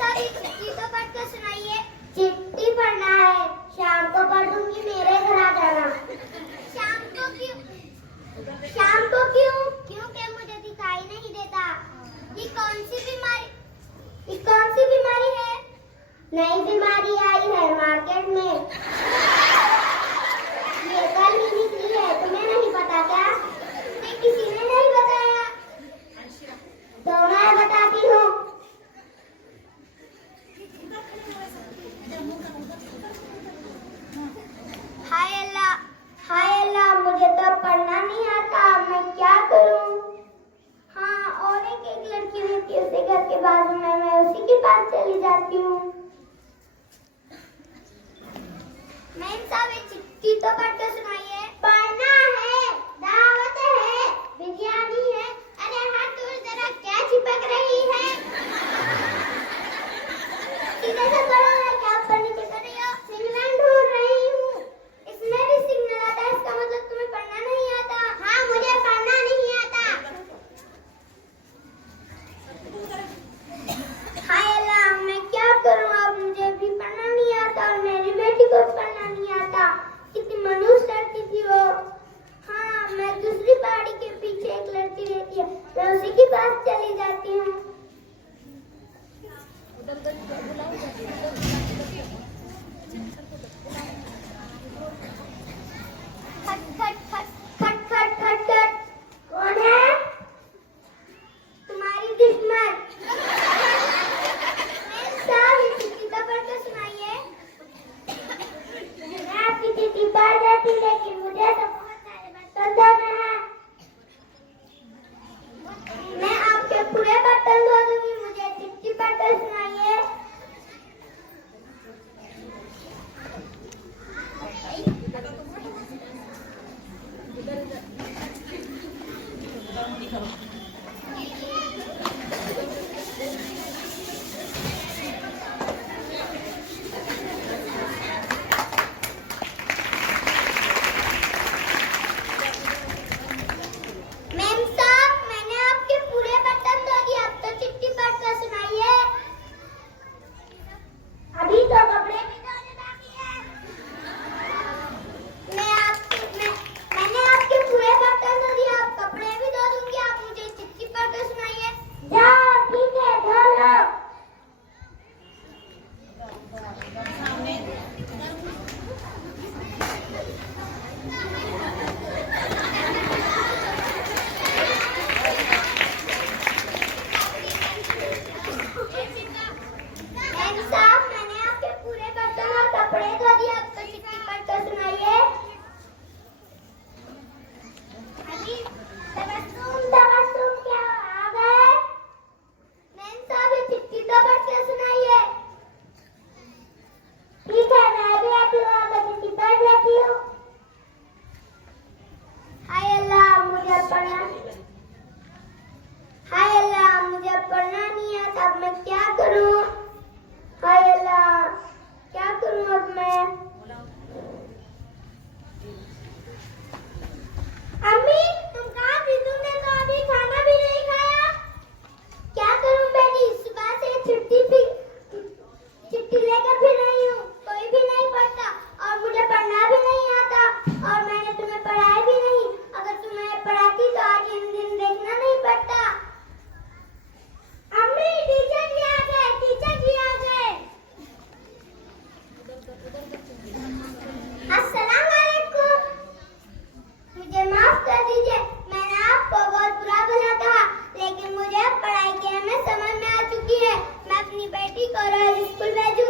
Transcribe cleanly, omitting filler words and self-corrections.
साहब ये चिट्ठी तो पढ़ कर सुनाइए। चिट्ठी पढ़ना है, शाम को पढ़ दूंगी, मेरे घर आ जाना। शाम को क्यों? शाम को क्यों? क्योंकि मुझे दिखाई नहीं देता। ये कौन सी बीमारी है? नई बीमारी आई है मार्केट में, ये कल ही निकली है, तुम्हें नहीं पता क्या? किसी ने नहीं बताया तो मैं बताती हूँ। हाय अल्लाह, मुझे तो पढ़ना नहीं आता, मैं क्या करूँ? हाँ, और एक लड़की रहती है उसके घर के बाजू में, मैं उसी के पास चली जाती हूँ। मैम साहब ये चिट्ठी तो पढ़ कर सुनाइए। पढ़ना है, दावत है, बिरयानी है। अरे हाँ, तू जरा क्या चिपक रही है? सीधे से पढ़ो ना, क्या ऊपर नीचे कर रही हो? सिग्नल ढूंढ रही हूँ। इसमें भी सिग्नल आता है, इसका मतलब तुम्हें पढ़ना नहीं आता। हाँ, मुझे पढ़ना नहीं आता। हाय अल्लाह, मैं क्या करूँ अब? मुझे भी पढ़ना नहीं आता और मेरी बेटी को पढ़ना नहीं आता। कितनी मनुष्य लड़की थी वो। हाँ, मैं दूसरी पहाड़ी के पीछे एक लड़की रहती है, मैं उसी के पास चली जाती हूँ। खट खट खट खट खट खट खट। कौन है? तुम्हारी दुश्मन। साहब ये चिट्ठी तो पढ़ कर सुनाइए। मैं आपकी चिट्ठी पढ़ देती, लेकिन मुझे तो बहुत सारे बर्तन धोने हैं। मैं आपके पूरे बर्तन धो दूंगी, मुझे चिट्ठी पढ़ कर सुनाइए। मैम साहब, मैंने आपके पूरे बर्तन धो दिए, अब तो चिट्ठी पढ़ कर सुनाइए। अभी तो कपड़े भी धोने बाकी है। मैंने आपके पूरे बर्तन धो दिए, अब कपड़े भी धो दूंगी, आप मुझे चिट्ठी पढ़ कर सुनाइए। जाओ, ठीक है, धो लो। मैम साहब, मैंने आपके पूरे बर्तन और कपड़े धो दिए, अब तो चिट्ठी पढ़ कर सुनाइए। अभी तबस्सुम क्या आ गए? मैम साहब ये चिट्ठी तो पढ़ कर सुनाइए। ठीक है, मैं भी आती हूँ, आकर चिट्ठी पढ़ लेती हूँ। हाय अल्लाह, मुझे पढ़ना नहीं आता, अब मैं क्या करूँ? हाय अल्लाह, क्या करूँ अब मैं? अम्मी, तुम कहाँ थी? तुमने तो अभी खाना भी नहीं खाया। क्या करूँ बेटी, सुबह से चिट्ठी लेकर फिर रही हूँ, कोई भी नहीं पढ़ता और मुझे पढ़ना भी नहीं आता और मैंने तुम्हें पढ़ाया भी नहीं। अगर तुम्हें पढ़ाती तो आज इन दिन देखना नहीं पड़ता। अम्मी, टीचर जी आ गए, टीचर जी आ गए। अस्सलाम वालेकुम। मुझे माफ कर दीजिए, मैंने आपको बहुत बुरा भला कहा, लेकिन मुझे पढ़ाई की अहमियत समझ में आ चुकी है। मैं अपनी बेटी को रोज स्कूल भेजूंगी।